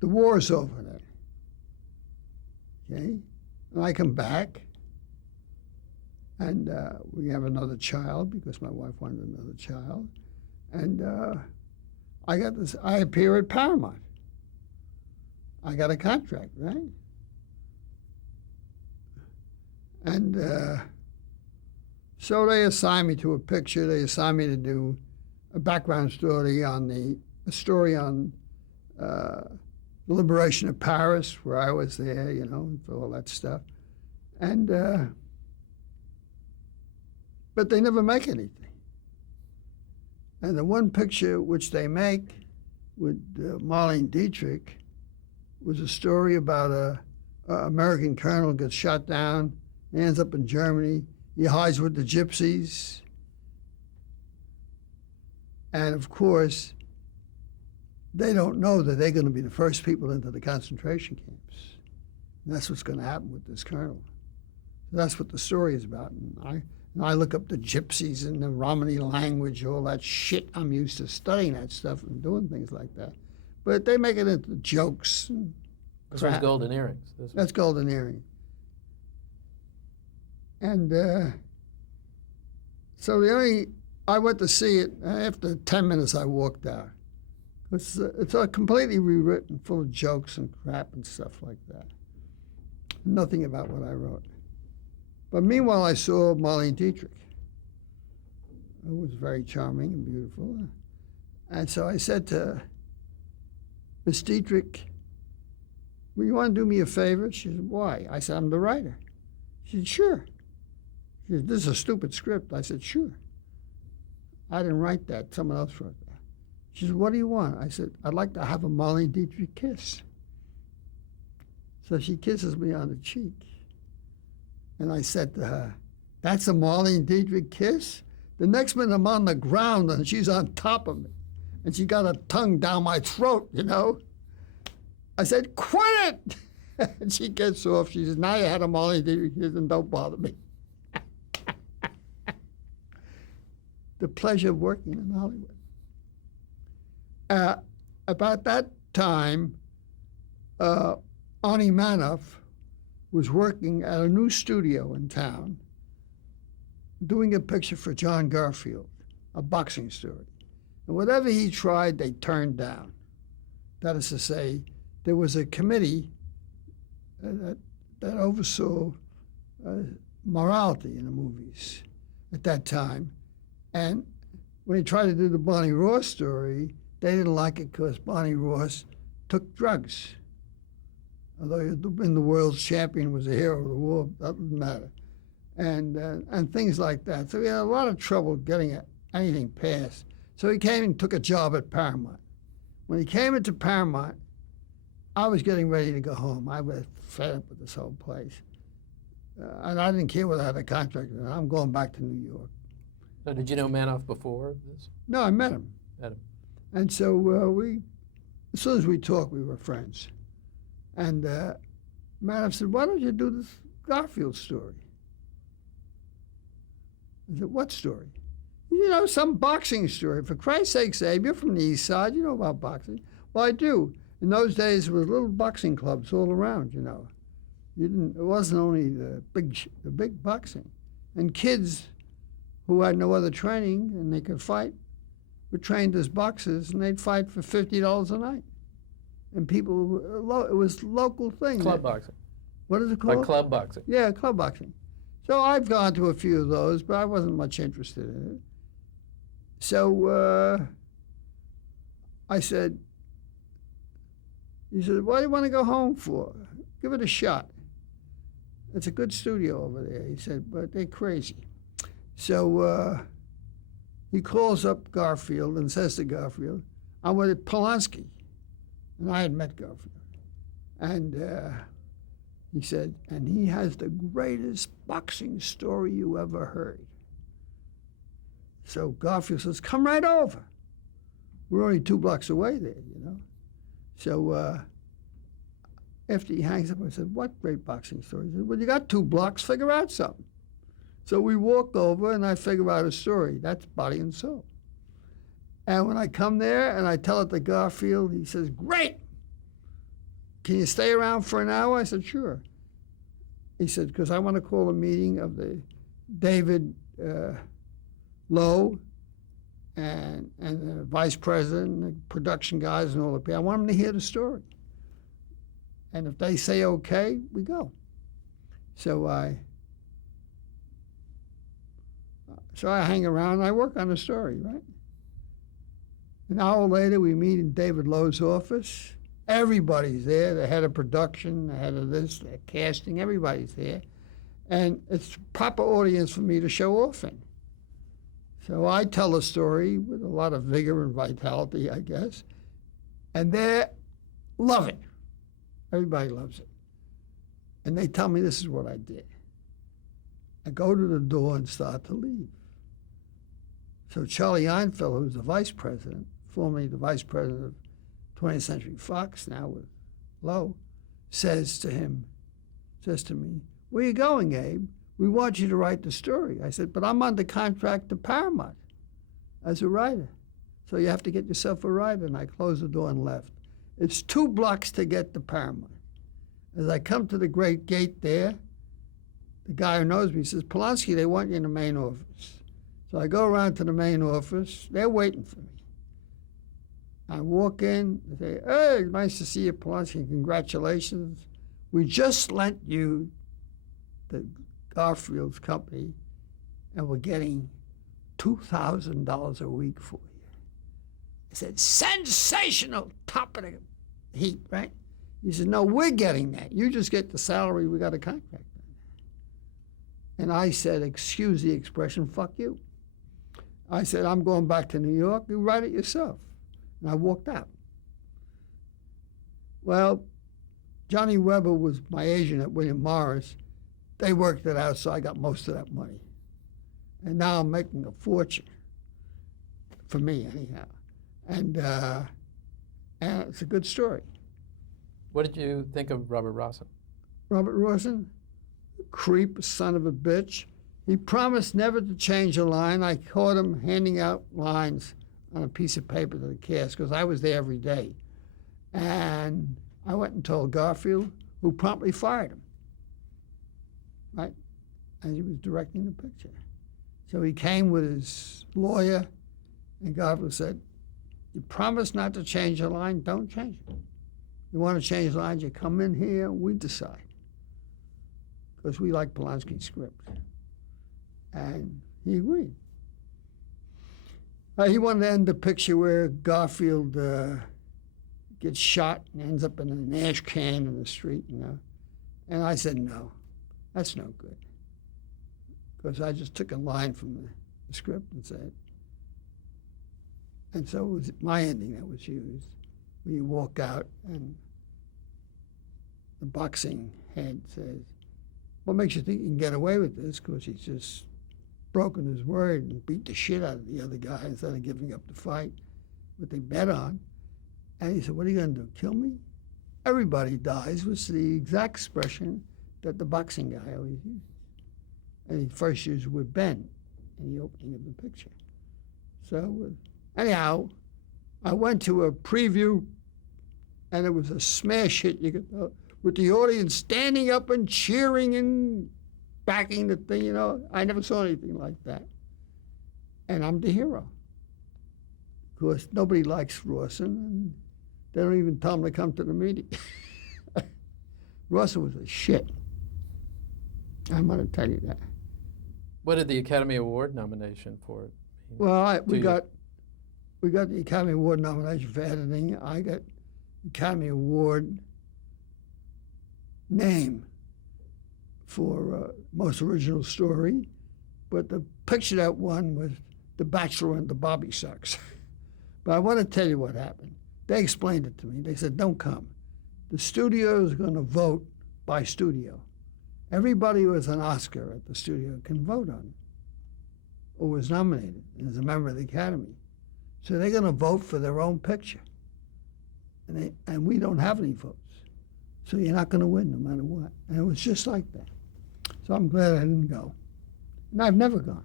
the war's over then. Okay? And I come back, and we have another child because my wife wanted another child. And I appear at Paramount. I got a contract, right? And so they assigned me to a picture. They assigned me to do a background story on the liberation of Paris, where I was there, you know, and for all that stuff. And but they never make anything. And the one picture which they make with Marlene Dietrich was a story about a American colonel gets shot down, he ends up in Germany, he hides with the gypsies. And of course, they don't know that they're going to be the first people into the concentration camps. And that's what's going to happen with this colonel. So that's what the story is about. And I look up the gypsies and the Romany language, all that shit. I'm used to studying that stuff and doing things like that. But they make it into jokes. And this was Golden Earrings. That's Golden Earring. And so I went to see it. After 10 minutes, I walked out. It's completely rewritten, full of jokes and crap and stuff like that. Nothing about what I wrote. But meanwhile, I saw Marlene Dietrich, who was very charming and beautiful. And so I said to Miss Dietrich, well, you want to do me a favor? She said, why? I said, I'm the writer. She said, sure. She said, this is a stupid script. I said, sure. I didn't write that. Someone else wrote that. She said, what do you want? I said, I'd like to have a Marlene Dietrich kiss. So she kisses me on the cheek. And I said to her, that's a Marlene Dietrich kiss? The next minute I'm on the ground and she's on top of me. And she got her tongue down my throat, you know. I said, quit it! And she gets off. She says, now you had a Marlene Dietrich kiss and don't bother me. The pleasure of working in Hollywood. About that time, Ani Manoff was working at a new studio in town, doing a picture for John Garfield, a boxing story. And whatever he tried, they turned down. That is to say, there was a committee that oversaw morality in the movies at that time. And when he tried to do the Bonnie Ross story, they didn't like it because Bonnie Ross took drugs. Although he'd been the world's champion, was a hero of the war, that didn't matter. And things like that. So he had a lot of trouble getting anything passed. So he came and took a job at Paramount. When he came into Paramount, I was getting ready to go home. I was fed up with this whole place. And I didn't care whether I had a contract or not. I'm going back to New York. So did you know Manoff before this? No, I met him. Met him. And so as soon as we talked, we were friends. And Manoff said, why don't you do this Garfield story? I said, what story? You know, some boxing story. For Christ's sake, Abe, you're from the East Side. You know about boxing. Well, I do. In those days, there was little boxing clubs all around, you know. It wasn't only the big boxing. And kids who had no other training and they could fight were trained as boxers, and they'd fight for $50 a night. And people, it was local thing. Club boxing. What is it called? Like club boxing. Yeah, club boxing. So I've gone to a few of those, but I wasn't much interested in it. So I said, he said, what do you want to go home for? Give it a shot. It's a good studio over there. He said, but they're crazy. So he calls up Garfield and says to Garfield, I'm with Polonsky. And I had met Garfield. And he said, and he has the greatest boxing story you ever heard. So Garfield says, come right over. We're only 2 blocks away there, you know. So after he hangs up, I said, what great boxing story? He said, well, you got 2 blocks, figure out something. So we walk over and I figure out a story. That's Body and Soul. And when I come there and I tell it to Garfield, he says, great. can you stay around for an hour? I said, sure. He said, because I want to call a meeting of the David Lowe and the vice president, the production guys, and all the people. I want them to hear the story. And if they say okay, we go. So I hang around and I work on the story, right? An hour later, we meet in David Lowe's office. Everybody's there, the head of production, the head of this, the casting, everybody's there. And it's proper audience for me to show off in. So I tell a story with a lot of vigor and vitality, I guess. And they love it. Everybody loves it. And they tell me this is what I did. I go to the door and start to leave. So Charlie Einfeld, who's the vice president, formerly the vice president of 20th Century Fox, now with Lowe, says to me, where are you going, Abe? We want you to write the story. I said, but I'm under contract to Paramount as a writer. So you have to get yourself a writer. And I closed the door and left. It's 2 blocks to get to Paramount. As I come to the great gate there, the guy who knows me says, Polonsky, they want you in the main office. So I go around to the main office. They're waiting for me. I walk in, they say, hey, nice to see you, Polonsky, congratulations. We just lent you the Garfield's company, and we're getting $2,000 a week for you. I said, sensational, top of the heap, right? He said, no, we're getting that. You just get the salary, we got a contract. And I said, excuse the expression, fuck you. I said, I'm going back to New York, you write it yourself. And I walked out. Well, Johnny Weber was my agent at William Morris. They worked it out, so I got most of that money. And now I'm making a fortune, for me anyhow. And it's a good story. What did you think of Robert Rossen? Robert Rossen, creep, son of a bitch. He promised never to change a line. I caught him handing out lines on a piece of paper to the cast because I was there every day. And I went and told Garfield, who promptly fired him, right? And he was directing the picture. So he came with his lawyer, and Garfield said, you promised not to change a line, don't change it. You want to change lines, you come in here, we decide. Because we like Polonsky's script. And he agreed. He wanted to end the picture where Garfield gets shot and ends up in an ash can in the street, you know. And I said, no, that's no good. Because I just took a line from the script and said, and so it was my ending that was used. Where you walk out and the boxing head says, what makes you think you can get away with this? Because he's just broken his word and beat the shit out of the other guy instead of giving up the fight, what they bet on. And he said, what are you going to do, kill me? Everybody dies was the exact expression that the boxing guy always uses. And he first used with Ben in the opening of the picture. So anyhow, I went to a preview, and it was a smash hit, you could, with the audience standing up and cheering and backing the thing, you know. I never saw anything like that. And I'm the hero. Of course, nobody likes Rawson, and they don't even tell him to come to the meeting. Rawson was a shit. I'm going to tell you that. What did the Academy Award nomination for it mean? Well, we got the Academy Award nomination for editing. I got Academy Award name for most original story, but the picture that won was The Bachelor and the Bobby Sox. But I want to tell you what happened. They explained it to me. They said, don't come. The studio is going to vote by studio. Everybody who has an Oscar at the studio can vote on it or was nominated as a member of the Academy. So they're going to vote for their own picture. And we don't have any votes. So you're not going to win no matter what. And it was just like that. So I'm glad I didn't go. And I've never gone.